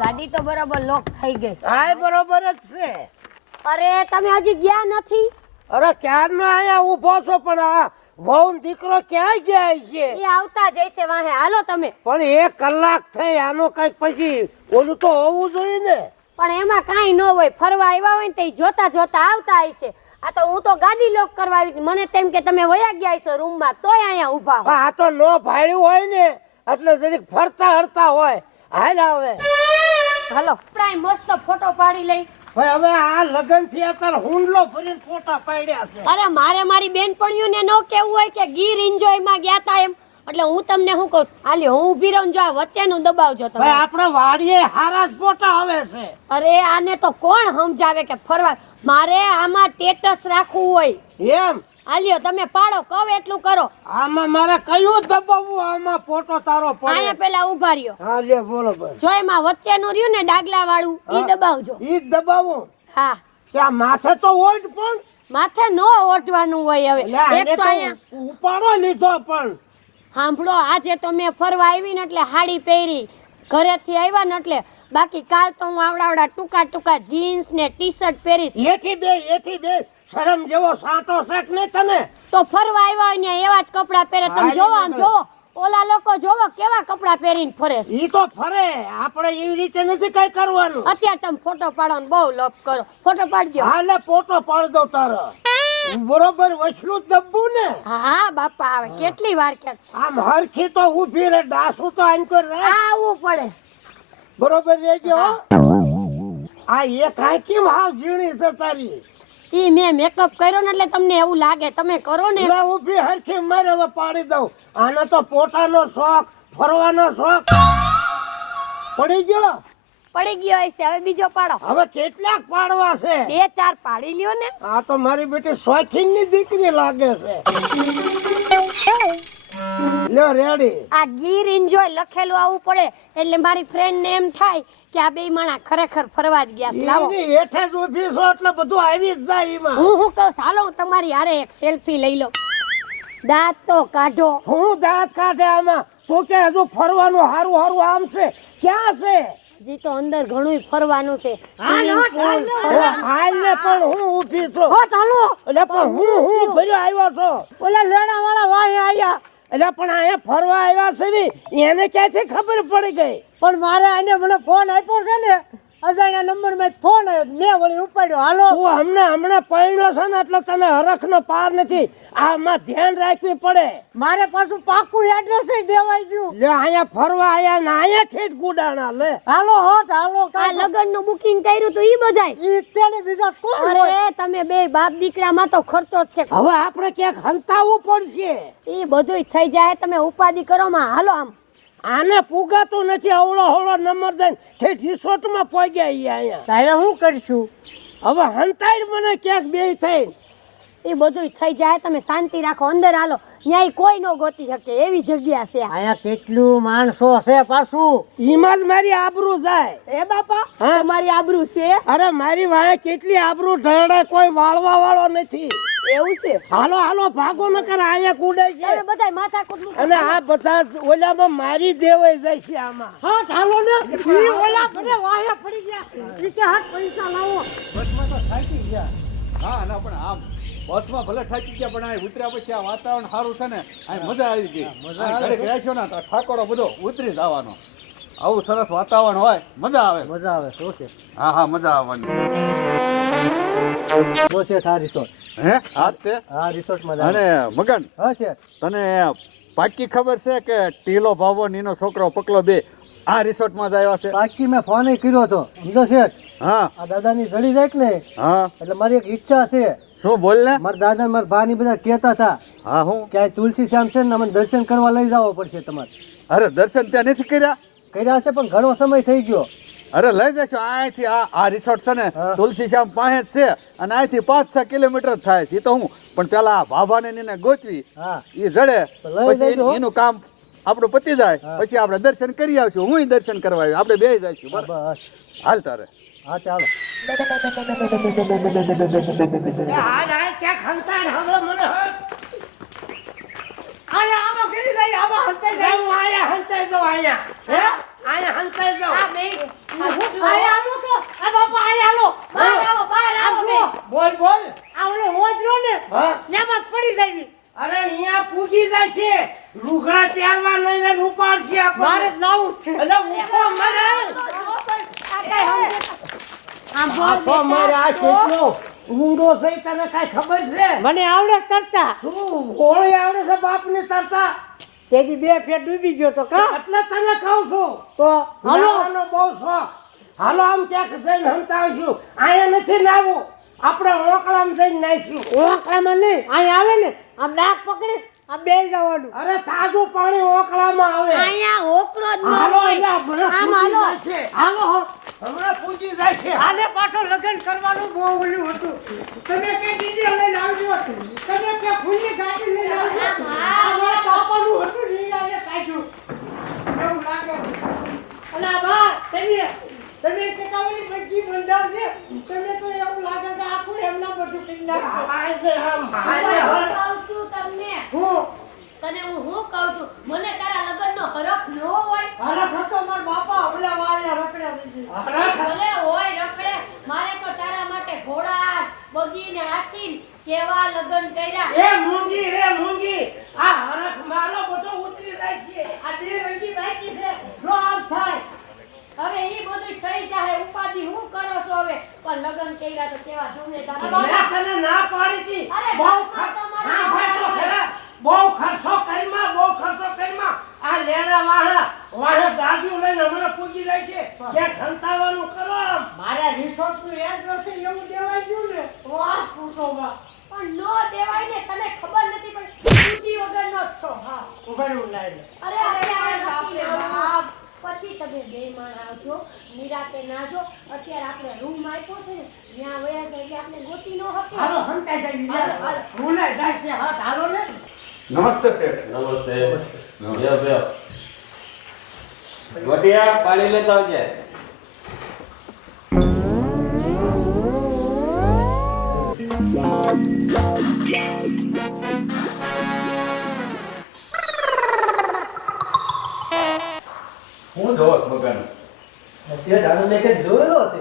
ગાડી તો બરાબર લોક થઈ ગઈ. હા બરોબર જ છે. અરે તમે હજી ગયા નથી? અરે ક્યારનો અહીંયા ઊભો છો? પણ આ વહુન દીકરો ક્યાં ગયા છે? એ આવતા જઈશે વાહે. હાલો તમે. પણ એક કલાક થઈ આનો કંઈક પછી ઓલું તો હોવું જોઈએ ને. પણ એમાં કાંઈ ન હોય. ફરવા આવ્યા હોય ને તે જોતા જોતા આવતા હશે. આ તો હું તો ગાડી લોક કરવા આવી. મને તેમ કે તમે વયા ગયા છો રૂમમાં તોય અહીંયા ઊભા આ તો નો ભાડ્યું હોય ને એટલે જરીક ફરતા હરતા હોય. હાલ આવે હાલો. પ્રાય મસ્ત ફોટો પાડી લઈ. ભાઈ હવે આ લગનથી અત્યારે હુંડલો ભરીને ફોટા પાડ્યા છે. અરે મારે મારી બેનપણીઓને ન કેવું હોય કે ગીર એન્જોયમાં ગયા તા એમ. એટલે હું તમને શું કહું? હાલી હું ઊભી રહું જો આ વચ્ચેનું દબાવજો તમે. ભાઈ આપણે વાડીએ હારા ફોટા આવે છે. અરે આને તો કોણ સમજાવે કે ફરવા? મારે આમાં ટેટસ રાખવું હોય. એમ? હાલ્યો તમે પાડો કહો એટલું કરો. આમાં મારે કયું દબાવવું? આમાં ફોટો તારો અહીંયા પેલા ઊભા રહ્યો. હા લે બોલો ભાઈ. જો એમાં વચ્ચેનું રહ્યું ને ડાગલા વાળું ઈ દબાવજો. ઈ દબાવો. હા. ત્યાં માથે તો ઓટ પણ. માથે નો ઓઢવાનું હોય હવે. એક તો તો અહીંયા ઉપાડો લીધો પણ. સાંભળો આજે તો મેં ફરવા આવી ને એટલે હાડી પહેરી. ઘરેથી આવ્યા ને એટલે બાકી કાલ તો હું આવડાવડા ટૂંકા ટૂંકા જીન્સ ને ટી શર્ટ પહેરીશ. એથી બે એથી બે. શરમ જેવો સાંટો શેક નહીં તને. તો ફરવા આવ્યા હોય ને એવા જ કપડાં પહેરે. તમે જોવા આમ જોવો. ઓલા લોકો જોવો કેવા કપડાં પહેરીને ફરે છે. ઈ તો ફરે. આપણે એવી રીતે નથી કઈ કરવાનું. અત્યારે તમે ફોટો પાડવાનો બહુ લોપ કરો. ફોટો પાડજો. હાલે ફોટો પાડ દો તારો. બરોબર વછલું દબ્બુ ને. હા હા બાપા આવે. કેટલી વાર કે. આમ હરખી તો ઊભી રે ડાસુ તો આન કર રે. આવવું પડે. બરોબર રેજો આ એક આ કેમ હાવ ઝીણી છે તારી? ઈ મેં મેકઅપ કર્યો ને એટલે તમને એવું લાગે. તમે કરો ને. લે ઊભી હરખી મારે હવે પાડી દઉં. આને તો પોતાનો શોખ ફરવાનો શોખ. પડી ગયો? પડી ગયો હશે. હવે બીજો પાડો. હવે કેટલાક પાડવા છે? બે ચાર પાડી લ્યો ને. આ તો મારી બેટી શોખીનની દીકરી લાગે છે. લ્યો રેડી આ ગીર એન્જોય લખેલું આવવું પડે એટલે મારી ફ્રેન્ડ ને એમ થાય કે આ બે માણા ખરેખર ફરવા જ ગયા છે. લાવો. એની હેઠે જ ઊભી છો એટલે બધું આવી જ જાય એમાં. હું હું કહું ચાલો હું તમારી હારે એક સેલ્ફી લઈ લઉં. દાંત તો કાઢો. હું દાંત કાઢે આમાં? તું કે હજુ ફરવાનું હારું હારું આમ છે? ક્યાં છે? જી તો અંદર ઘણું ફરવાનું છે. હાલ, ને પણ હું ઊભી છું. ચાલો. એટલે પણ હું હું ભર્યો આવ્યો છો. ઓલા લેણા વાળા વાહે આયા. એટલે પણ અહીંયા ફરવા આવ્યા છે એને ક્યાંથી ખબર પડી ગઈ? પણ મારે આને મને ફોન આપ્યો છે ને અજાણ્યા નંબરમાં ફોન આવ્યો મેં વળી ઉપાડ્યો હાલો. હું હમણાં હમણાં પડ્યો છે ને એટલે તને હરખનો પાર નથી. આમાં ધ્યાન રાખવી પડે. મારે પાછું પાકું એડ્રેસ દેવાઈ ગયું. લે અહીંયા ફરવા આયા ને અહીંયા ઠેઠ ગુડાણા લે. હાલો હોત હાલો આ લગ્નનું બુકિંગ કર્યું તો ઈ બધાય? ઈ તેને બીજા કોણ અરે તમે બે બાપ દીકરામાં તો ખર્ચો જ છે. હવે આપણે ક્યાંક હંતાવવું પડશે. ઈ બધુંય થઈ જાય તમે ઉપાધિ કરો માં. હાલો આમ. આને પુગાતું નથી અવળો હવળો નંબર દઈને ઠેઠ રિસોર્ટમાં પહોંચ્યા ઈ અહીંયા. તારે શું કરશું? હવે હંતાઈ મને ક્યાંક બે થઈ એ બધુંય થઈ જાય તમે શાંતિ રાખો અંદર હાલો. ન્યાય કોઈ નો ગોતી શકે એવી જગ્યા છે. અહીંયા કેટલું માણસો છે પાછું? ઈમાં જ મારી આબરૂ જાય. એ બાપા હા? મારી આબરૂ છે? અરે મારી વાય કેટલી આબરૂ ઢળે કોઈ વાળવા વાળો નથી. એવું છે? હાલો હાલો ભાગો ન કર અહીંયા કુડે છે. બધાય માથા કુટલું અને આ બધા ઓલામાં મારી દેવાઈ જાય છે આમાં. હા હાલો ને. ઈ ઓલા બધે વાયા પડી ગયા. ઈ કે હાથ પૈસા લાવો. બસમાં તો થાકી ગયા. હા ના પણ આમ. બસમાં ભલે થાકી ગયા પણ આ ઉતર્યા પછી આ વાતાવરણ સારું છે ને આ મજા આવી ગઈ. ઘરે ગયા છો ને ઠાકોરો બધો ઉતરી જ આવવાનો આવું સરસ વાતાવરણ હોય મજા આવે. મજા આવે શું છે? હા હા મજા આવવાની. જો છે આ રિસોર્ટ હે? હા તે? હા રિસોર્ટમાં અને મગન હા છે. તને પાકી ખબર છે કે ટીલો ભાવો નીનો છોકરો પકલો બે આ રિસોર્ટમાં જ આવ્યા છે? બાકી મેં ફોન કર્યો હતો. સમજો શેઠ હા. આ દાદાની જડી જાય ને હા. એટલે મારી એક ઈચ્છા છે. શું બોલ ને? મારા દાદા મારા ભાની બધા કહેતા હતા હા હું? ક્યાંય તુલસી શ્યામ છે ને અમને દર્શન કરવા લઈ જવો પડશે તમારે. અરે દર્શન ત્યાં નથી કર્યા? કર્યા છે પણ ઘણો સમય થઈ ગયો. અરે લઈ જશો. અહીંથી આ આ રિસોર્ટ છે ને તુલસી શ્યામ પાસે જ છે અને અહીંથી પાંચ છ કિલોમીટર થાય છે. એ તો હું પણ પેલા આ ભાભાને ને એને ગોતવી. એ જડે. પછી એનું કામ આપણું પતી જાય. પછી આપણે દર્શન કરી આવશું. હું દર્શન કરવા આવ્યું. આપણે બે જઈશું. હાલ તારે. હા ચાલો. હાલ હાલ ક્યાંક હંતાડ હવે મને આયા આમાં ગીરી ગઈ આમાં હંતાઈ ગઈ. આયા હંતાઈ જાઉં આયા. હે? અહીંયા હંતાઈ જાઓ આ બે. આયા હાલો તો. આ બાપા આયા હાલો બહાર આવો બહાર આવો બે. બોલ બોલ. આ હોજરો ને હા. ન્યામાં પડી જાય અરે અહીંયા પૂગી જાય છે લુગડા પહેરવા લઈને રૂપાડ છે મારે આપણે જ લાવું છે. મરે. આ કઈ બોલ મારે આ કેટલો ઊંડો થઈ તને કાંઈ ખબર છે? મને આવડે કરતા શું? હોળી આવડે છે બાપને તરતા? તેથી બે ફેર ડૂબી ગયો તો કા? એટલે તને કહું છું. તો હાલો. નાવાનો બહુ શોખ. હાલો આમ ક્યાંક જઈને હંતાવશું. અહીંયા નથી નાવું. આપણે ઓકળામાં જઈને નાખીશું ઓકળામાં નહીં અહીંયા આવે ને. આમ નાક પકડી આ બે જવાનું. અરે તાજું પાણી ઓકળામાં આવે. અહીંયા ઓકળો જ ન હાલો હોય. આમ હાલો. હાલો હો. હમણાં પૂજી જાય છે. હાલે પાછો લગ્ન કરવાનું બહુ ઓલું હતું. તમે કે ડીજે લઈને આવજો. તમે કે ફૂલની ગાડી લઈને આવજો. આ મારા બાપાનું હતું લીલાને કાઢ્યું. એવું લાગે. અને આ બા તમે તમે કહેતા ઓલી બધી બંધાવશે તમે તો એવું લાગે કે આખું એમના બધું કરી નાખશે. હાય આમ, હાય હું હર. કહું છું તમને. હું? તને હું હું કહું છું? મને તારા લગ્નનો હરખ ન હોય હારા ખતો મારા બાપા ઓલા વાળ્યા રખડ્યા દીધી હરખ. ભલે હોય રખડે મારે તો તારા માટે ઘોડા બગી ને હાથી કેવા લગ્ન કર્યા એ મૂંગી રે મૂંગી આ હરખ મારો બધો ઉતરી જાય છે આ બે રંગી બાકી છે જો આમ થાય હવે ઈ બધું થઈ જાય ઉપાધિ હું કરો છો હવે પણ લગ્ન કર્યા તો કેવા જોને તારા મેં બાપા તને ના પાડી હતી અરે બહુ બાપા ખર- તમારા હા, ભાઈ તો વાળા. ખરા. બહુ ખર્ચો કરીમાં બહુ ખર્ચો કરીમાં આ લેડા વાળા વાહે ગાડીઓ લઈને હમણાં પૂજી જાય છે ક્યાંક હંતાવાનું કરો આમ મારા રિસોર્ટનું એડ નથી એવું દેવાય ગયું ને વાહ ફૂટોમાં પણ નો દેવાય ને તને ખબર નથી પણ બુદ્ધિ વગરનો જ છો હા ઉભેલું લાઈ અરે અત્યારે નથી આવવું. પછી તમે આવજો નિરાતે નાજો અત્યારે આપણે રૂમ આપ્યો છે ને ત્યાં વયા જાય એટલે આપણે ગોતી નો હકે હાલો હંતાઈ જાય ભૂલાઈ જાય છે હાથ હાલો ને. નમસ્તે શેઠ. નમસ્તે. બેહો બેહો. ગોટિયા પાણી લેતા આવજે. હું જોશ મકાન શેઠ આનો મેં જોયેલો છે?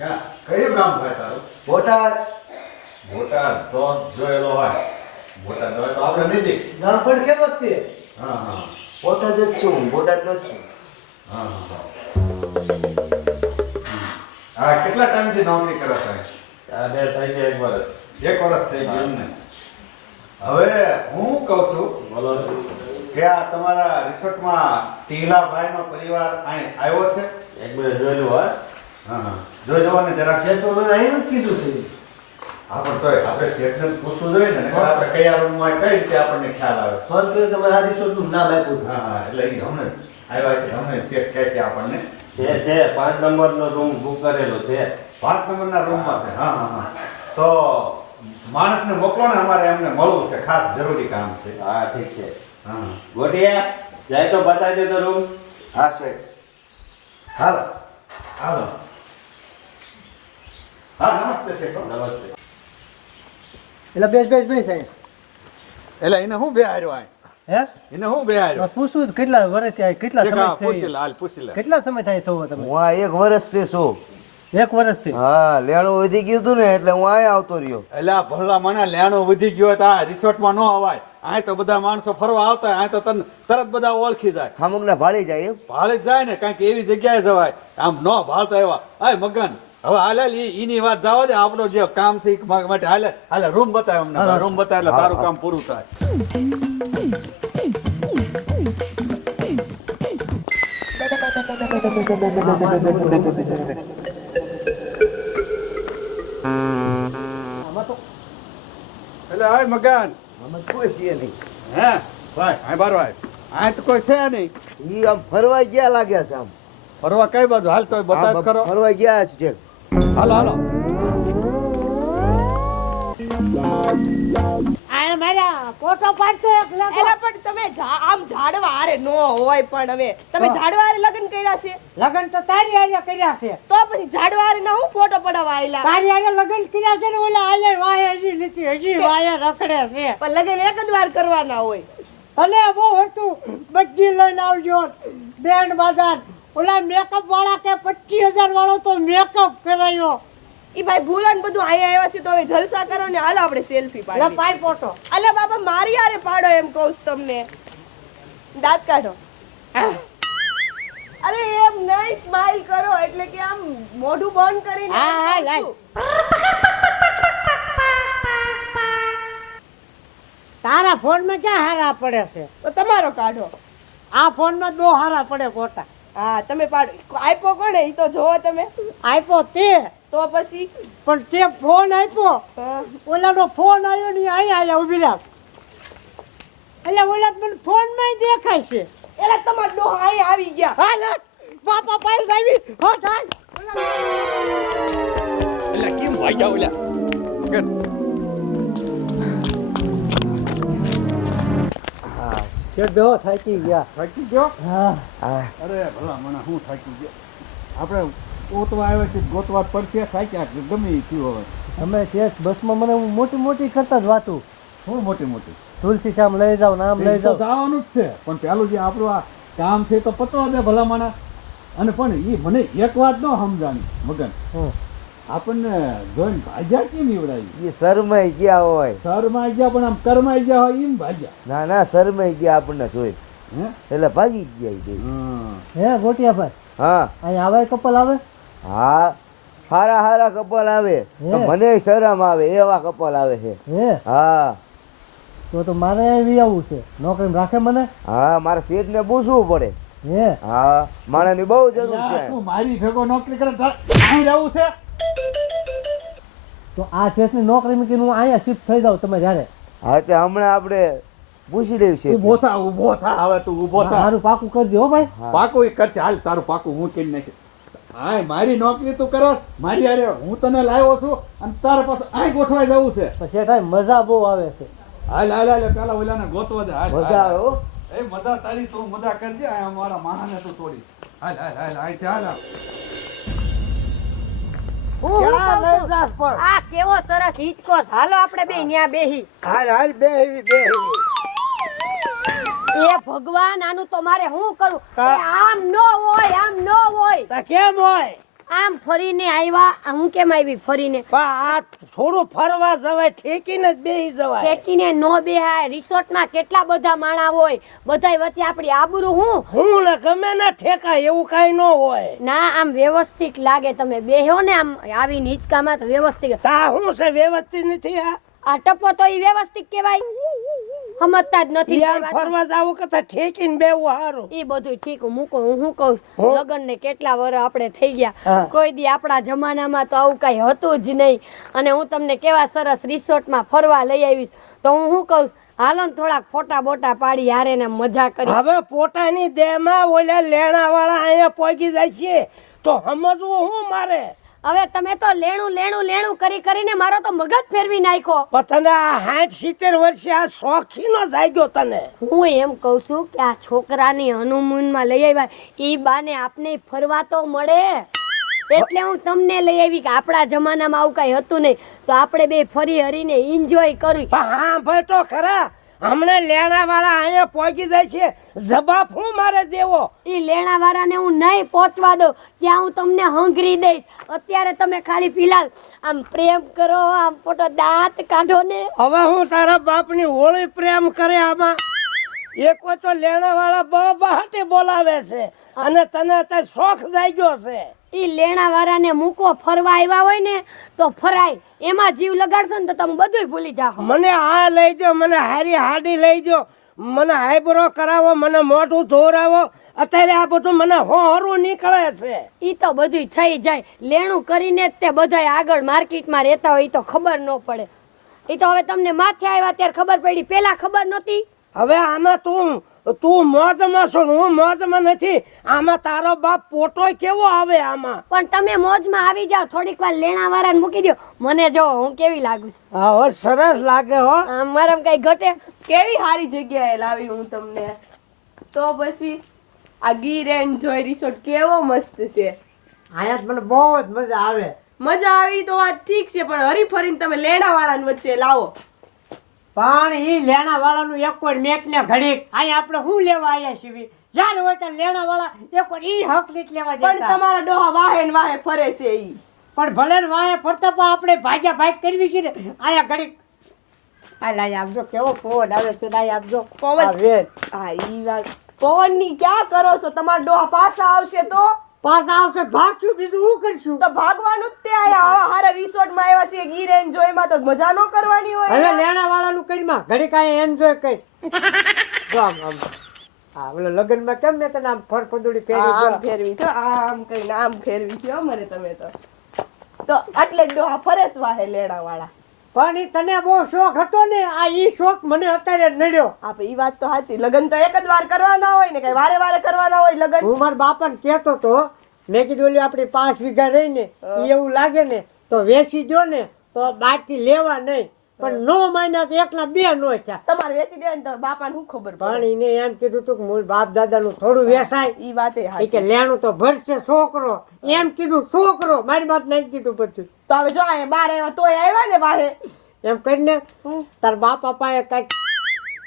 ક્યાં? કયું ગામ ભાઈ તારું? બોટાદ. બોટાદ તો જોયેલો હોય. બોટાદ હોય તો આપણે નજીક નામ પણ કેમ જ તે હા હા. બોટાદ જ છું બોટાદ નો જ છું. હા હા હા. કેટલા ટાઈમથી નોકરી કરો સાહેબ આ બે થાય છે એક વર્ષ એક વર્ષ થઈ ગયું ને હવે હું કહું છું બોલો કે આ તમારા રિસોર્ટમાં ટીલાભાઈનો પરિવાર અહીં આવ્યો છે? એક બે જોઈ હોય હા. જોઈ જોજો ને જરા શેઠ તો અહીં જ કીધું છે. હા પણ તોય આપણે શેઠને પૂછવું જોઈએ ને આપણે કયા રૂમમાં કઈ રીતે આપણને ખ્યાલ આવે? ફોન કર્યો તમે આ રિસોર્ટનું નામ આપ્યું. હા હા એટલે એ હમણે આવ્યા છે હમણે શેઠ કહે છે આપણને. છે છે. પાંચ નંબરનો રૂમ બુક કરેલો છે. પાંચ નંબરના રૂમમાં છે? હા હા હા. તો માણસને મોકલો ને અમારે એમને મળવું છે ખાસ જરૂરી કામ છે. હા ઠીક છે. હા. ગોટિયા જાય તો બતાવી દે તો રૂમ. હા સાહેબ. હાલો. હાલો. હા નમસ્તે સાહેબ. નમસ્તે. એટલે બેસ બેસ બેસ સાહેબ એટલે એને હું બે હાર્યો આય? હે? એને હું બે હાર્યો? પૂછું કેટલા વર્ષથી આ કેટલા સમય પૂછી હાલ પૂછી લે. કેટલા સમય થાય સૌ તમે? હું આ એક વર્ષથી છું. એક વર્ષથી? હા લેણું વધી ગયું હતું ને એટલે હું અહીંયા આવતો રહ્યો. એટલે આ ભલા મને લેણું વધી ગયો હોય તો આ રિસોર્ટમાં ન અવાય. અહીં તો બધા માણસો ફરવા આવતા હોય અહીં તો તને તરત બધા ઓળખી જાય. અમુકને ભાળી જાય એમ. ભાળે જાય ને કારણ કે એવી જગ્યાએ જવાય. આમ ન ભાળતા એવા. આય મગન હવે હાલે એની વાત જવા દે આપણો જે કામ છે માટે હાલે હાલે રૂમ બતાવે અમને રૂમ બતાવે એટલે તારું કામ પૂરું થાય. એટલે હાય મગન. અમે કોઈ છીએ નહીં. હે? ભાઈ આ બાર ભાઈ આ તો કોઈ છે નહીં. ઈ આમ ફરવા ગયા લાગ્યા છે આમ. ફરવા કઈ બાજુ? હાલ તો બતાવ કરો ફરવા ગયા છે હાલો હાલો. ફોટો પાડતો એક લાગો. એલા પણ તમે આમ ઝાડવા આરે નો હોય પણ હવે. તમે ઝાડવા આરે લગ્ન કર્યા છે? લગ્ન તો તારી આરે કર્યા છે. તો પછી ઝાડવા આરે ના હું ફોટો પડાવવા આયલા? તારી આરે લગ્ન કર્યા છે ને ઓલા હાલે વાહે હજી નથી હજી વાહે રખડે છે. પણ લગન એક જ વાર કરવાના હોય. ભલે બહુ હતું બધી લઈને આવજો. બેન્ડ બાજાર. ઓલા મેકઅપ વાળા કે પચીસ હજાર વાળો તો મેકઅપ કરાયો ઈ ભાઈ ભૂલન ને બધું અહીંયા આવ્યા છે તો હવે જલસા કરો ને હાલ આપણે સેલ્ફી એટલે પાડ ફોટો. અલે બાબા મારી યારે પાડો એમ કહું છું તમને. દાંત કાઢો. અરે એમ નહીં સ્માઈલ કરો એટલે કે આમ મોઢું બંધ કરીને હા, હા, આમ તારા ફોન ફોનમાં ક્યાં હારા પડે છે? તો તમારો કાઢો. આ ફોનમાં બહુ હારા પડે ફોટા હા તમે પાડો. આપ્યો કોને ઈ તો જોવો તમે. આપ્યો તે. તો પછી? પણ તે ફોન આપ્યો. ઓલાનો ફોન આવ્યો ને અહીં આયા ઊભી રાખ. એટલે ઓલા મને ફોનમાં દેખાય છે એલા તમારો ડોહ અહીં આવી ગયા. હા લે. બાપા પાઈ આવી. હો થાય એટલે કેમ ભાગ્યા ઓલ્યા કે શેઠ બેહો થાકી ગયા. થાકી ગયો? હા. હા અરે ભલા મને હું થાકી ગયો? આપણે ઓતવા આવ્યા છે ગોતવા પડશે થાક્યા કે ગમે એ થયું હવે. તમે શેઠ બસમાં મને મોટી મોટી કરતા જ વાતું. હું મોટી મોટી? તુલસી શ્યામ લઈ જાઓ નામ લઈ જાઓ. જવાનું જ છે. પણ પેલું જે આપણું આ કામ છે તો પતવા દે ભલા માણા અને પણ એ મને એક વાત ન સમજાણી મગન. આપણને જોઈને ભાજ્યા કેમ નીવડાવી એ શરમાઈ ગયા હોય. શરમાઈ ગયા પણ આમ કરમાઈ ગયા હોય એમ ભાજ્યા ના ના શરમાઈ ગયા આપણને જોઈ. હે? એટલે ભાગી ગયા હે. ગોટિયા ભાઈ હા. અહીં આવે કપલ આવે? હા? હારા હારા કપલ આવે. તો મને શરમ આવે એવા કપલ આવે છે. હે? હા. તો તો મારે આવી આવું છે. નોકરી રાખે મને? હા મારે શેઠ ને પૂછવું પડે. હે? હા માણસની બહુ જરૂર છે. તું મારી ભેગો નોકરી કરે અહીં રહેવું છે? તો આ શેઠની નોકરી મૂકીને હું અહીંયા શિફ્ટ થઈ જાઉં તમે જ્યારે. હા તે હમણાં આપણે પૂછી લેવું છે ઊભો થા ઊભો થા હવે તું ઊભો થા. મારું પાકું કરજે હો ભાઈ. પાકું કરશે હાલ તારું પાકું હું કરી નાખી હાય મારી નોકરી તું કરસ મારી અરે હું તને લાવ્યો છું અને તારા પાસે અહીં ગોઠવાઈ જવું છે. પછી થાય મજા બહુ આવે છે. હાલ હાલ હાલ પેલા ઓલાને ગોતવા દે. હાલ મજા આવે હો. એ મજા તારી તું મજા કરજે. આ અમારા માણસને તું તોડી. હાલ હાલ હાલ હાલ ચાલ હાલ. હું હું આ કેવો સરસ હિચકો. હાલો આપણે બે ન્યા બેહી. હાલ હાલ બે બે એ ભગવાન આનું તમારે શું કરું? આમ નો હોય આમ નો હોય. કેમ હોય? આમ ફરીને આવ્યા હું કેમ આવી ફરીને? આ થોડું ફરવા જવાય ઠેકીને જ બેહી જવાય. ઠેકીને નો બેહાય. રિસોર્ટમાં કેટલા બધા માણા હોય બધાય વચ્ચે આપણી આબરૂ હું. હું ગમે ના ઠેકાય એવું કઈ ન હોય. ના આમ વ્યવસ્થિત લાગે તમે બેહો ને આમ આવીને હિંચકામાં તો વ્યવસ્થિત. તા હું છે વ્યવસ્થિત નથી આ? આ ટપો તો ઈ વ્યવસ્થિત કહેવાય. સમજતા જ નથી યાર. ફરવા જાવું કરતા ઠેકીને બેવું સારું ઈ બધું ઠીક. મૂકો હું શું કહું? લગ્ન ને કેટલા વર આપણે થઈ ગયા. કોઈ દી આપણા જમાનામાં તો આવું કઈ હતું જ નહીં. અને હું તમને કેવા સરસ રિસોર્ટમાં ફરવા લઈ આવીશ. તો હું શું કહું? હાલો ને થોડાક ફોટા બોટા પાડી હારે ને મજા કરી. હવે પોતાની દેહમાં ઓલા લેણા વાળા અહીંયા પહોંચી જાય છે. તો સમજવું હું મારે? હવે તમે તો લેણું લેણું લેણું કરી કરીને મારો તો મગજ ફેરવી નાખ્યો. પણ તને આ સાઠ સિત્તેર વર્ષે આ શોખીનો જાગ્યો તને. હું એમ કહું છું કે આ છોકરાની હનુમૂનમાં લઈ આવ્યા ઈ બાને આપને ફરવા તો મળે. એટલે હું તમને લઈ આવી કે આપણા જમાનામાં આવું કઈ હતું નહીં. તો આપણે બે ફરી હરીને એન્જોય કરી હા ભાઈ તો ખરા. હમણાં લેણા વાળા અહીંયા પહોંચી જાય છે. જવાબ હું મારે દેવો? ઈ લેણા વાળાને હું નહીં પહોંચવા દઉં. ત્યાં હું તમને હંગરી દઈશ. અત્યારે તમે ખાલી ફિલહાલ આમ પ્રેમ કરો આમ પોતો દાંત કાઢો ને. હવે હું તારા બાપની હોળી પ્રેમ કરે આમાં. એક તો લેણા વાળા બહાટી બોલાવે છે. અને તને અત્યારે શોખ જાગ્યો છે. ઈ લેણા વાળાને મૂકો ફરવા આવ્યા હોય ને તો ફરાય. એમાં જીવ લગાડશો ને તો તમે બધુંય ભૂલી જાઓ મને આ લઈ દો મને હારી હાડી લઈ દો મને આઈબ્રો કરાવો મને મોઢું ધોરાવો. અત્યારે આ બધું મને હોરું નીકળે છે. ઈ તો બધુંય થઈ જાય. લેણું કરીને જ તે બધાય આગળ માર્કેટમાં રહેતા હોય એ તો ખબર ન પડે. ઈ તો હવે તમને માથે આવ્યા ત્યારે ખબર પડી. પેલા ખબર નહોતી. હવે આમાં તું તું મોજમાં છો હું મોજમાં નથી. આમાં તારો બાપ પોટો કેવો આવે આમાં? પણ તમે મોજમાં આવી જાવ થોડીક વાર લેણા વાળાને મૂકી દો મને જો હું કેવી લાગુ છું? હો સરસ લાગે હો. આમ મારામાં કઈ ઘટે? કેવી સારી જગ્યાએ લાવી હું તમને? તો પછી આ ગીર એન્ડ જોય રિસોર્ટ કેવો મસ્ત છે. આયા મને બહુ જ મજા આવે. મજા આવી તો વાત ઠીક છે પણ હરી ફરીને તમે લેણા વાળાની વચ્ચે લાવો. પણ ઈ લેણા વાળાનું એક કોઈ મેક ને ઘડીક. અહીંયા આપણે શું લેવા આવ્યા છીએ? જાણ હોય તો લેણા વાળા એક ઈ હક લીટ લેવા પણ તમારા ડોહા વાહે ને વાહે ફરે છે ઈ. પણ ભલે ને વાહે ફરતા પણ આપણે ભાગ્યા ભાગ કરવી છે ને. અહીંયા ઘડીક. આ લાઈ આપજો કેવો ફોન આવે છે લાઈ આપજો. પવન. હા ઈ વાત. પવનની ક્યાં કરો છો? તમારા ડોહા પાછા આવશે તો? પાછા આવશે ભાગશું બીજું શું કરશું? તો ભાગવાનું જ તે આયા. હારા રિસોર્ટમાં આવ્યા છે ગીર એન્જોયમાં તો મજા નો કરવાની હોય હવે લેણા વાળા નું કરી માં ઘડી કાય એન્જોય કઈ જો આમ આમ. હા ઓલો લગ્નમાં કેમ ને તને આમ ફરફદુડી ફેરવી આમ. ફેરવી તો આમ કઈ આમ ફેરવી થયો મને તમે તો. તો આટલે ડો ડોહા ફરેસ વાહે લેણા વાળા પણ એ તને બહુ શોખ હતો ને આ ઈ શોખ મને અત્યારે નડ્યો. હા એ વાત તો સાચી. લગન તો એક જ વાર કરવાના હોય ને કઈ વારે વારે કરવાના હોય લગન. હું મારા બાપાને કહેતો તો મેં કીધું ઓલી આપણી પાંચ વીઘા રહી ને એવું લાગે ને તો વેચી દો ને તો બહારથી લેવા નહીં. પણ નો માન્યા તો એકના બે નો થયા. તમારે વેચી દે ને તો બાપાને શું ખબર પણ એને એમ કીધું તું કે મૂળ બાપ દાદાનું થોડું વેસાય. ઈ વાતે એ કે લેણું તો ભરશે છોકરો. એમ કીધું છોકરો. મારી બાપ નહીં કીધું પછી. તો હવે જો આ બાર આવ્યા તોય આવ્યા ને બારે એમ કરીને તાર બાપ પાસે કંઈક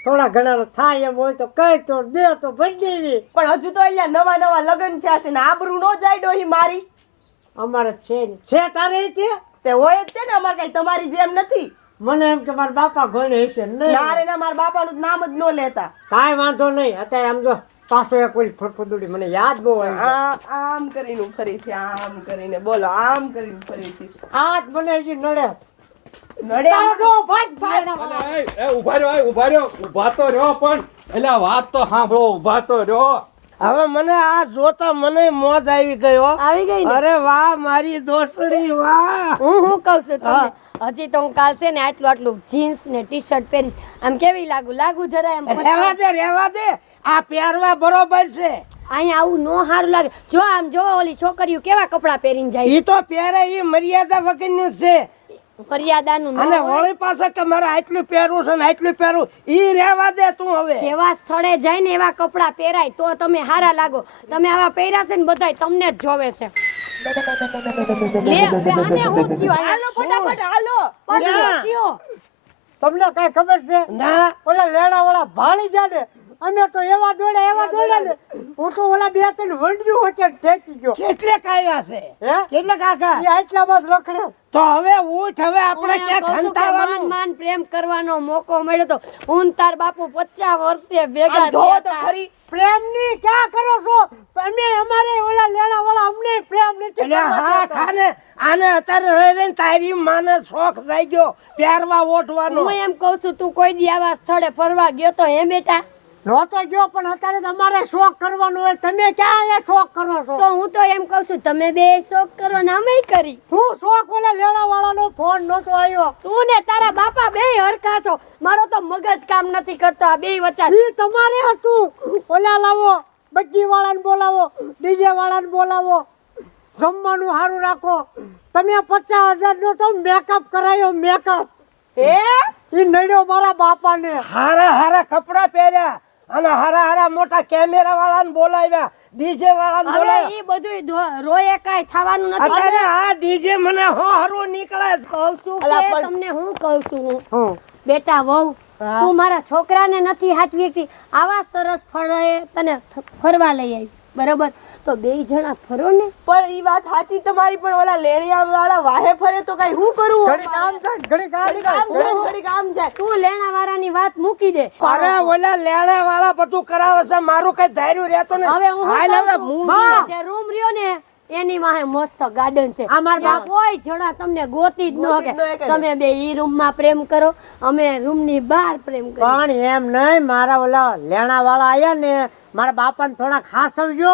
થોડા ઘણા થાય એમ હોય તો કઈ તો દે તો ભરી દેવી. પણ હજુ તો અહીંયા નવા નવા લગન થયા છે ને આબરૂ નો જાય ડોહી મારી. અમારે છે. છે તારે તે તે હોય જ છે ને અમારે કઈ તમારી જેમ નથી. મને એમ કે મારા બાપા ઘણે હશે ના નહીં રે ના મારા બાપાનું નામ જ ન લેતા. કાંઈ વાંધો નહીં. અત્યારે આમ જો પાછો એક ઓલી ફટફટુડી મને યાદ બહુ આવી આમ કરીને ફરીથી આમ કરીને બોલો આમ કરીને ફરીથી. આજ મને હજી નડે. આ હવે મને આ જોતા મને મોજ આવી ગયો આવી ગઈ અરે વાહ મારી દોસ્તડી વાહ. હું હું કઉ છું હજી તો હું કાલ છે ને આટલું આટલું જીન્સ ને ટી શર્ટ પહેરીશ. આમ કેવી લાગુ? લાગુ જરા એમ રહેવા દે રહેવા દે. આ પહેરવા બરોબર છે. અહીંયા આવું નો સારું લાગે. જો આમ જો ઓલી છોકરીઓ કેવા કપડાં પહેરીને જાય? એ તો પહેરે એ મર્યાદા વગરનું છે. ફરિયાદાનું અને વળી પાસે કે મારે આટલું પહેરવું છે ને આટલું પહેરવું ઈ રહેવા દે તું હવે. જેવા સ્થળે જઈને એવા કપડા પહેરાય તો તમે હારા લાગો. તમે આવા પહેર્યા છે ને બધાય તમને જ જોવે છે? તમને કઈ ખબર છે? ના. ઓલા લેણા વાળા ભાળી જાને અમે તો એવા દોડ્યા એવા દોડ્યા ને હું તો ઓલા બે ત્રણ વંડિયું વચ્ચે ઠેકી ગયો. કેટલેક આવ્યા છે? હે? કેટલેક કાકા એ આટલામાં જ રખડે તો હવે ઉઠ હવે આપણે ક્યાં ખંતાવાનું માન માન પ્રેમ કરવાનો મોકો મળ્યો તો હું તાર બાપુ પચાસ વર્ષે ભેગા જો તો ખરી. પ્રેમની ક્યાં કરો છો? અમે અમારે ઓલા લેણા વાળા અમને પ્રેમ નથી એટલે હા ખાને આને અત્યારે રહી રહીને તારી માને શોખ થઈ ગયો પહેરવા ઓઠવાનો હું એમ કહું છું તું કોઈ દી આવા સ્થળે ફરવા ગયો તો હે બેટા? નહોતો ગયો પણ અત્યારે તમારે શોખ કરવાનો હોય. તમે ક્યાં એ શોખ કરો છો? તો હું તો એમ કહું છું તમે બે શોખ કરો ને અમે કરી. હું શોખ ઓલા લેણા વાળાનો ફોન નહોતો આવ્યો તું ને તારા બાપા બે હરખા છો. મારો તો મગજ કામ નથી કરતો આ બે વચ્ચે. ઈ તમારે હતું. ઓલા લાવો બગ્ગી વાળાને બોલાવો ડીજે વાળાને બોલાવો. જમવાનું સારું રાખો. તમે પચાસ હજાર નો તો મેકઅપ કરાયો મેકઅપ એ ઈ નડ્યો મારા બાપાને. હારા હારા કપડા પહેર્યા. અને હરા હરા મોટા કેમેરા વાળાને બોલાવ્યા ડીજે વાળાને હવે બોલાવ્યા. ઈ બધું રોય કાઈ થવાનું નથી. અત્યારે આ ડીજે મને હો હારું નીકળે. કહું છું કે તમને હું કહું છું? હું? બેટા વહુ તું મારા છોકરાને નથી હાચવી આવા સરસ ફળે તને ફરવા લઈ આવી. બરાબર? તો બે જણા ફરો ને. પણ ઈ વાત સાચી તમારી પણ ઓલા લેણિયા વાળા વાહે ફરે તો કઈ હું કરું? ઘડીક કામ થાય ઘડીક કામ ઘડીક આમ થાય જાય, તું લેણા વાળાની વાત મૂકી દે. અરે ઓલા લેણા વાળા બધું કરાવે છે મારું કઈ ધાર્યું રહેતો ને હવે હું હાલ હવે. જે રૂમ રહ્યો ને એની માહે મસ્ત ગાર્ડન છે. કોઈ જણા તમને ગોતી જ ન શકે. તમે બે ઈ રૂમમાં પ્રેમ કરો અમે રૂમની બહાર પ્રેમ કરો પણ એમ નહીં મારા ઓલા લેણા વાળા આયા ને મારા બાપાને થોડા ખાસવજો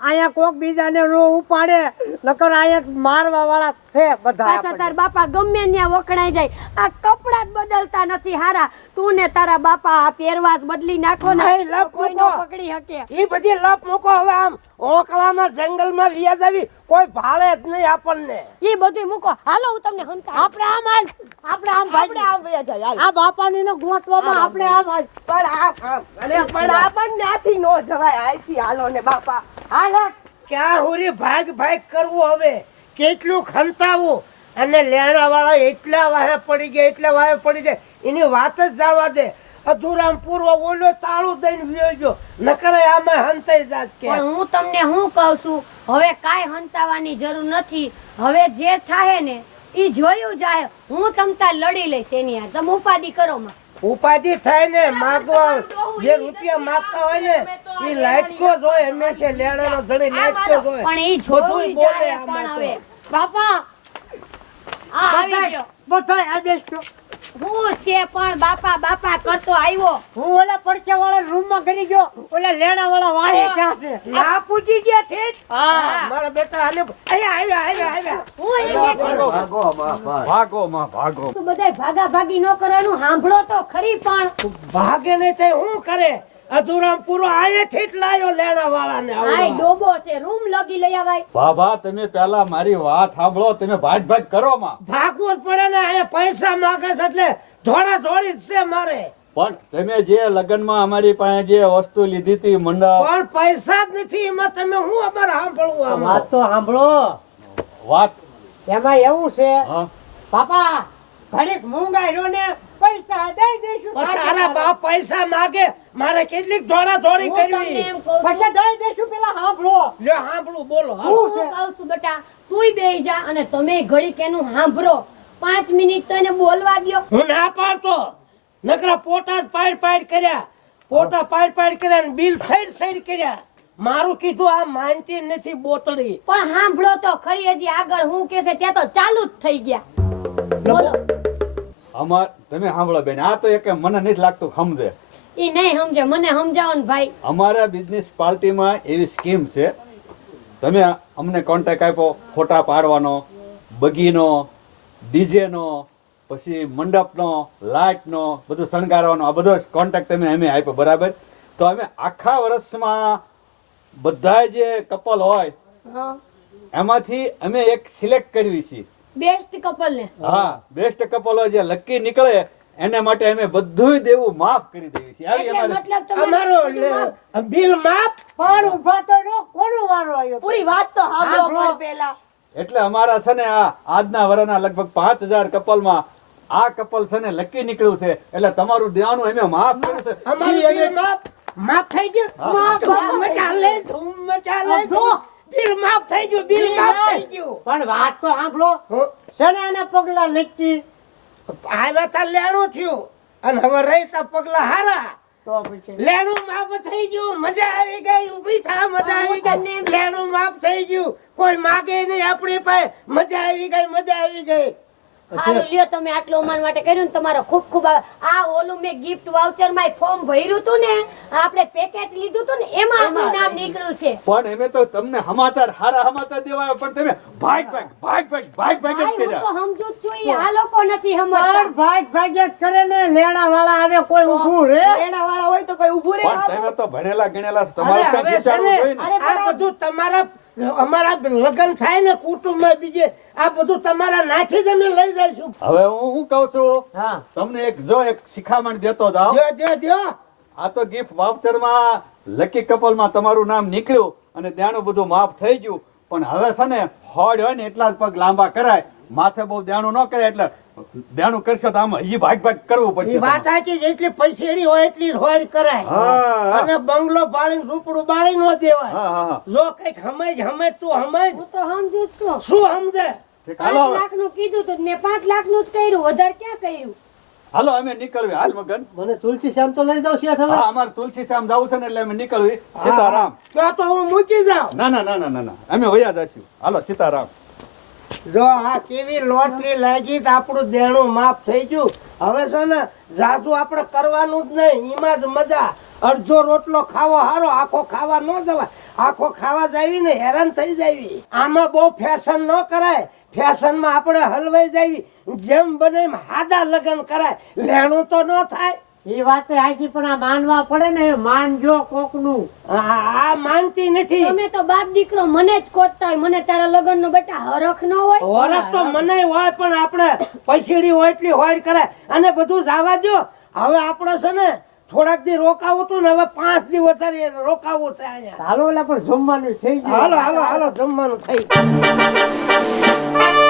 અહીંયા કોક બીજાને રો ઉપાડે નકર અહીંયા મારવા વાળા છે બધા પાછા તાર બાપા ગમે ત્યાં વખણાઈ જાય. આ કપડા જ બદલતા નથી હારા. તું ને તારા બાપા આ પહેરવાસ બદલી નાખો ને લપ કોઈ નો મૂકો. પકડી શકે. ઈ બધી લપ મૂકો હવે આમ ઓકળામાં જંગલમાં વ્યાજ આવી કોઈ ભાળે જ નહીં આપણને. ઈ બધું મૂકો. હાલો હું તમને હંકા આપણે આમ હાલ આપણે આમ આપણે આમ વયા જાય હાલ. આ બાપાની નો ગોતવામાં આપણે આમ હાલ પણ આ અરે પણ આપણને આથી નો જવાય. આયથી હાલો ને બાપા. હાલો હાલ. ક્યાં હોરી ભાગ ભાગ કરવું હવે? કેટલું ખંતાવું? અને લેણા વાળા એટલા વાહે પડી ગયા એટલા વાહે પડી જાય એની વાત જ જવા દે. અધુરામ પૂર્વ ઓલો તાળું દઈને વ્યો ગયો. નકરે આમાં હંતાઈ જાત કે. હું તમને હું કહું છું? હવે કાંઈ હંતાવાની જરૂર નથી. હવે જે થાય ને ઈ જોયું જાય હું તમતા લડી લઈશ એની આ તમે ઉપાધિ કરો માં ઉપાધિ થાય ને માગવા જે રૂપિયા માગતા હોય ને એ લાઈટકો જ હોય હંમેશા લેણાનો ધણી લાઈટકો જ હોય. પણ ઈ જોયું જાય આમાં પણ હવે. બાપા આવી ગયો. બધાય આ બેસજો હું છે પણ બાપા બાપા કરતો આવ્યો. હું ઓલા પડખે વાળા રૂમમાં કરી ગયો. ઓલા લેણા વાળા વાળે ક્યાં છે. આ પૂછી ગયા ઠીક હા. મારા બેટા હાલે અહીંયા આવ્યા આવ્યા આવ્યા. ભાગો માં ભાગો માં ભાગો. તું બધાય ભાગા ભાગી ન કરવાનું સાંભળો તો ખરી પણ. ભાગે નહીં તે હું કરે? અધુરામ પૂરો આયે ઠીક લાયો લેણા વાળાને આય ડોબો છે રૂમ લગી લઈ આવાય. બાબા તમે પેલા મારી વાત સાંભળો તમે ભાગ ભાગ કરો માં. ભાગવું જ પડે ને અહીંયા પૈસા માંગે છે એટલે ધોળા ધોળી જ છે મારે. પણ તમે જે લગ્નમાં અમારી પાસે જે વસ્તુ લીધી હતી મંડળ પણ પૈસા જ નથી એમાં તમે હું અમાર સાંભળવું વાત તો સાંભળો. વાત. એમાં એવું છે પાપા ઘડીક મૂંગાઈ રહ્યો ને પૈસા દઈ દઈશું. તારા બાપ પૈસા માગે. મારે કેટલીક ધોળા ધોળી કરવી. એમ કહું છું. પછી દઈ દઈશું પેલા સાંભળો લ્યો સાંભળું બોલો હું કહું છું બેટા? તુંય બેહી જા અને તમે ઘડીક એનું સાંભળો પાંચ મિનિટ તો એને બોલવા દ્યો. હું ના પાડતો. નકરા પોટા પાડ પાડ કર્યા. પોટા પાડ પાડ કર્યા ને બિલ સાઈડ સાઈડ કર્યા. મારું કીધું આ માનતી નથી બોતડી. પણ સાંભળો તો ખરી હજી આગળ. હું કે છે ત્યાં તો ચાલુ જ થઈ ગયા. બોલો. અમાર તમે સાંભળો બેન આ તો એક મને નથી લાગતું સમજે. એ નહીં સમજે મને સમજાવો ને ભાઈ. અમારા બિઝનેસ પાર્ટીમાં એવી સ્કીમ છે. તમે અમને કોન્ટેક્ટ આપ્યો ફોટા પાડવાનો બગીનો ડીજેનો પછી મંડપનો લાઇટનો બધું શણગારવાનો આ બધો કોન્ટેક્ટ તમે અમે આપ્યો બરાબર? તો અમે આખા વર્ષમાં બધા જે કપલ હોય એમાંથી અમે એક સિલેક્ટ કરવી છીએ બેસ્ટ કપલ ને હા બેસ્ટ કપલ જે લકી નીકળે એને માટે અમે બધું દેવું માફ કરી દેવી છે. આવી એટલે અમારી મતલબ તમારે અમારો બિલ માફ? પણ ઊભા તો નો કોનો વારો આવ્યો પૂરી વાત તો સાંભળો. પણ પહેલા. એટલે અમારા છે ને આ આજના વરના લગભગ પાંચ હજાર કપલમાં આ કપલ છે ને લકી નીકળ્યું છે. એટલે તમારું દેવાનું અમે માફ કર્યું છે. અમારું માફ? માફ થઈ ગયું? માફ મચાલે ધૂમ મચાલે ધૂમ. બિલ માફ થઈ ગયું બિલ માફ થઈ ગયું. પણ વાત તો સાંભળો. હું. શેનાના પગલા લેતી? આવ્યા તા લેણું થયું. અને હવે રહી તા પગલા હારા. તો લેણું માફ થઈ ગયું મજા આવી ગઈ ઊભી થા મજા આવી ગઈ. લેણું માફ થઈ ગયું. કોઈ માગે નહીં આપણી પાસે. મજા આવી ગઈ મજા આવી ગઈ. હારું લ્યો તમે આટલો અમારા માટે કર્યું ને તમારો ખૂબ ખૂબ આ ઓલું મેં ગિફ્ટ વાઉચરમાં ફોર્મ ભર્યું હતું ને આપણે પેકેજ લીધું હતું ને એમાં આપણું નામ નીકળ્યું છે. પણ અમે તો તમને સમાચાર હારા સમાચાર દેવા પણ તમે ભાગ ભાગ ભાગ ભાગ ભાગ ભાગ જ ભાઈ, તો સમજો છું આ લોકો નથી પણ સમજતા ભાગ ભાગ્ય જ કરે ને લેણા વાળા આવે કોઈ ઊભું રે લેણા વાળા હોય તો કોઈ ઊભું પણ તમે તો ભણેલા ગણેલા તમારે તો વિચારવું જોઈએ ને? આ બધું તમારા અમારા લગ્ન થાય ને કુટુંબમાં બીજે આ બધું તમારા નાથી જ અમે લઈ જઈશું. હવે હું શું કહું છું? હા. તમને એક જો એક શિખામણ દેતો જાવ. આ તો ગિફ્ટ વાઉચરમાં લકી કપલમાં તમારું નામ નીકળ્યું અને ત્યાંનું બધું માફ થઈ ગયું. પણ હવે છે ને હોડ હોય ને એટલા જ પગ લાંબા કરાય. માથે બહુ ધ્યાનું ન કરાય એટલે ધ્યાનું કરશો તો આમ હજી ભાગ ભાગ કરવું પડશે વાત સાચી છે એટલી પૈસેડી હોય એટલી જ હોડ કરાય. હા અને બંગલો બાળી રૂપડું બાળી ન દેવાય. હા હા હા. જો કંઈક સમજ સમજ તું સમજ હું તો સમજુ છું. શું સમજે? હાલો. લાખનું કીધું તું મેં પાંચ લાખનું જ કર્યું વધારે ક્યાં કર્યું? હાલો અમે નીકળવી. હાલ મગન. મને તુલસી શ્યામ તો લઈ જાવ શેઠ હવે. હા અમારે તુલસી શ્યામ જાવ છે ને એટલે અમે નીકળવી. સીતારામ. તો તો હું મૂકી જાઉં. ના ના ના ના ના ના. અમે વયા જશું હાલો સીતારામ. જો આ કેવી લોટરી લાગી તો આપણું દેણું માફ થઈ ગયું. હવે છે ને જાજુ આપણે કરવાનું જ નહીં એમાં જ મજા. અડધો રોટલો ખાવો હારો આખો ખાવા ન જવાય. આખો ખાવા જાવી ને હેરાન થઈ જાવી. આમાં બહુ ફેશન ન કરાય. ફેશનમાં આપણે હલવાઈ જાય જેમ બને એમ હાદા લગ્ન કરાય. લેણું તો ન થાય. એ વાતે આજી પણ આ માનવા પડે ને માનજો કોકનું. આ આ માનતી નથી. તમે તો બાપ દીકરો મને જ કોતતા હોય મને તારા લગનનો બેટા હરખ ન હોય. હરખ તો મને હોય પણ આપણે પૈસીડી હોય એટલી હોય કરાય. અને બધું જવા દો હવે આપણે છે ને થોડાક દી રોકાવું તું ને હવે પાંચ દી વધારે રોકાવું છે અહીંયા હાલો એટલે પણ જમવાનું થઈ ગયું હાલો હાલો હાલો જમવાનું થઈ ગયું.